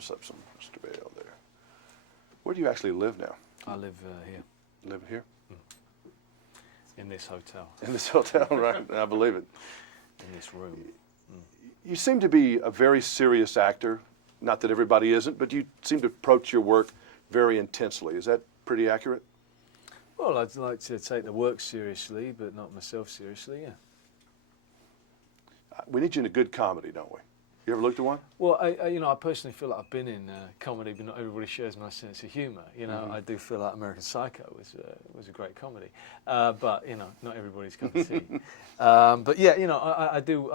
close up some Mr. Bale there. Where do you actually live now? I live here. Live here? In this hotel. In this hotel, right? I believe it. In this room. You seem to be a very serious actor. Not that everybody isn't, but you seem to approach your work very intensely. Is that pretty accurate? Well, I'd like to take the work seriously, but not myself seriously, yeah. We need you in a good comedy, don't we? You ever looked at one? Well, I personally feel like I've been in comedy, but not everybody shares my sense of humour. I do feel like American Psycho was a great comedy, but not everybody's cup of tea. But yeah, I do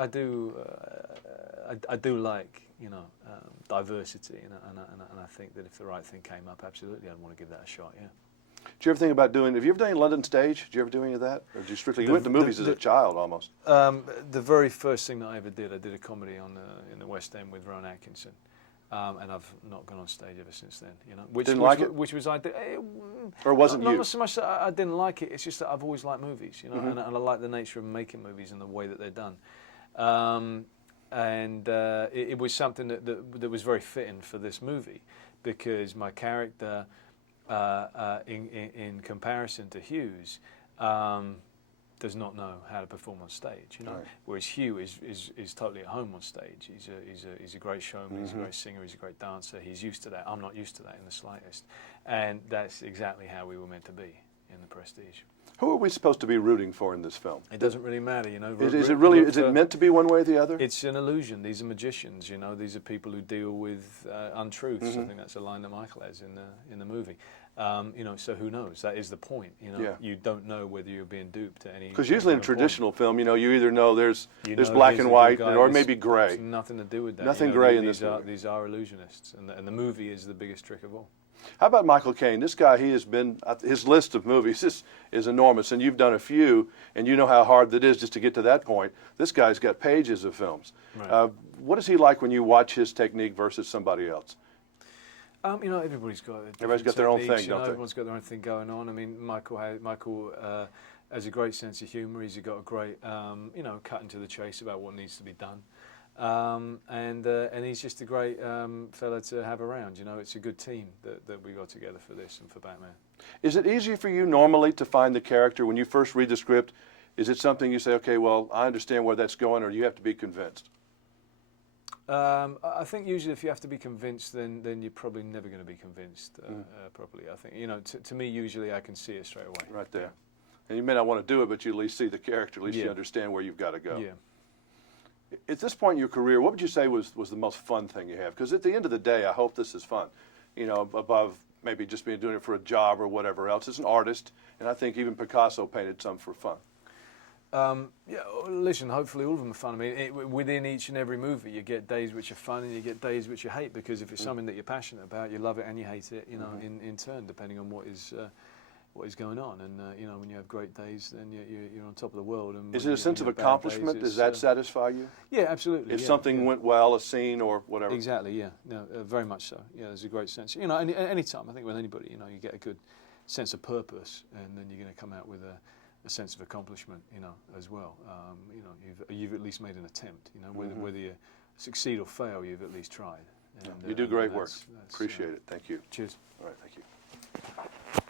like diversity, and I think that if the right thing came up, absolutely, I'd want to give that a shot. Yeah. Did you ever think about have you ever done any London stage? Did you ever do any of that? Or did you strictly, you went to movies as a child almost? The very first thing that I ever did, I did a comedy in the West End with Rowan Atkinson. And I've not gone on stage ever since then. Didn't like it? Which was, or wasn't you? Not so much that I didn't like it, it's just that I've always liked movies, and I like the nature of making movies and the way that they're done. It was something that was very fitting for this movie, because my character, in comparison to Hugh's, does not know how to perform on stage, Right. Whereas Hugh is totally at home on stage. He's a great showman, he's a great singer, he's a great dancer. He's used to that. I'm not used to that in the slightest, and that's exactly how we were meant to be in The Prestige. Who are we supposed to be rooting for in this film? It doesn't really matter, Is it really? Is it meant to be one way or the other? It's an illusion. These are magicians, These are people who deal with untruths. I think that's a line that Michael has in the movie. So who knows? That is the point. Yeah. You don't know whether you're being duped at any. Because usually in traditional film, you either know there's know black he's and a white, good guy, or maybe gray. It's nothing to do with that. Nothing gray in this movie. movie. These are illusionists, and the movie is the biggest trick of all. How about Michael Caine? This guy, he has been, his list of movies is enormous, and you've done a few, and you know how hard that is just to get to that point. This guy's got pages of films. Right. What is he like when you watch his technique versus somebody else? Everybody's got their own thing, don't they? Everyone's got their own thing going on. I mean, Michael has a great sense of humour. He's got a great, cutting to the chase about what needs to be done. And he's just a great fella to have around. It's a good team that we got together for this and for Batman. Is it easy for you normally to find the character when you first read the script? Is it something you say, okay, well, I understand where that's going, or you have to be convinced? I think usually if you have to be convinced, then you're probably never going to be convinced properly. I think, to me, usually I can see it straight away. Right there. And you may not want to do it, but you at least see the character. At least Yeah. you understand where you've got to go. Yeah. At this point in your career, what would you say was the most fun thing you have? Because at the end of the day, I hope this is fun. Above maybe just being doing it for a job or whatever else. As an artist, and I think even Picasso painted some for fun. Listen, hopefully all of them are fun. I mean, within each and every movie, you get days which are fun and you get days which you hate, because if it's something that you're passionate about, you love it and you hate it, in turn, depending on what is going on. And, when you have great days, then you're on top of the world. And is it a sense of accomplishment? Does that satisfy you? Yeah, absolutely. If something went well, a scene or whatever? Exactly, yeah. No, very much so. Yeah, there's a great sense. Any time, I think with anybody, you get a good sense of purpose, and then you're going to come out with a sense of accomplishment, as well. You've at least made an attempt, whether you succeed or fail, you've at least tried. And, you do great work. Appreciate it. Thank you. Cheers. All right, thank you.